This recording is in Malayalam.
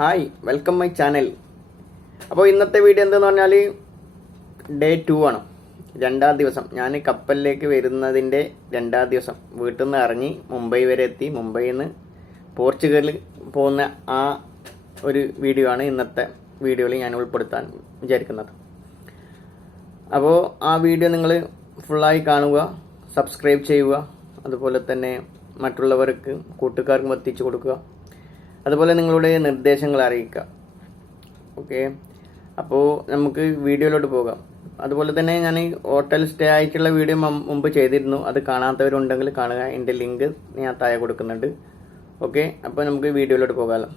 Hi welcome my channel. അപ്പോൾ ഇന്നത്തെ വീഡിയോ എന്തെന്ന് പറഞ്ഞാൽ ഡേ 2 ആണ്. രണ്ടാം ദിവസം. ഞാൻ കപ്പലിലേക്ക് വരുന്നതിൻ്റെ രണ്ടാം ദിവസം വീട്ടിൽ നിന്ന് ഇറങ്ങി മുംബൈ വരെ എത്തി. മുംബൈയിൽ നിന്ന് പോർച്ചുഗലിൽ പോകുന്ന ആ ഒരു വീഡിയോ ആണ് ഇന്നത്തെ വീഡിയോയിൽ ഞാൻ ഉൾപ്പെടുത്താൻ വിചാരിക്കുന്നത്. അപ്പോൾ ആ വീഡിയോ നിങ്ങൾ ഫുള്ളായി കാണുക, സബ്സ്ക്രൈബ് ചെയ്യുക, അതുപോലെ തന്നെ മറ്റുള്ളവർക്ക് കൂട്ടുകാർക്കും എത്തിച്ചു കൊടുക്കുക, അതുപോലെ നിങ്ങളുടെ നിർദ്ദേശങ്ങൾ അറിയിക്കുക. ഓക്കെ, അപ്പോൾ നമുക്ക് വീഡിയോയിലോട്ട് പോകാം. അതുപോലെ തന്നെ ഞാൻ ഹോട്ടൽ സ്റ്റേ ആയിട്ടുള്ള വീഡിയോ മുമ്പ് ചെയ്തിരുന്നു. അത് കാണാത്തവരുണ്ടെങ്കിൽ കാണുക. എൻ്റെ ലിങ്ക് ഞാൻ താഴെ കൊടുക്കുന്നുണ്ട്. ഓക്കെ, അപ്പോൾ നമുക്ക് വീഡിയോയിലോട്ട് പോകാമല്ലോ.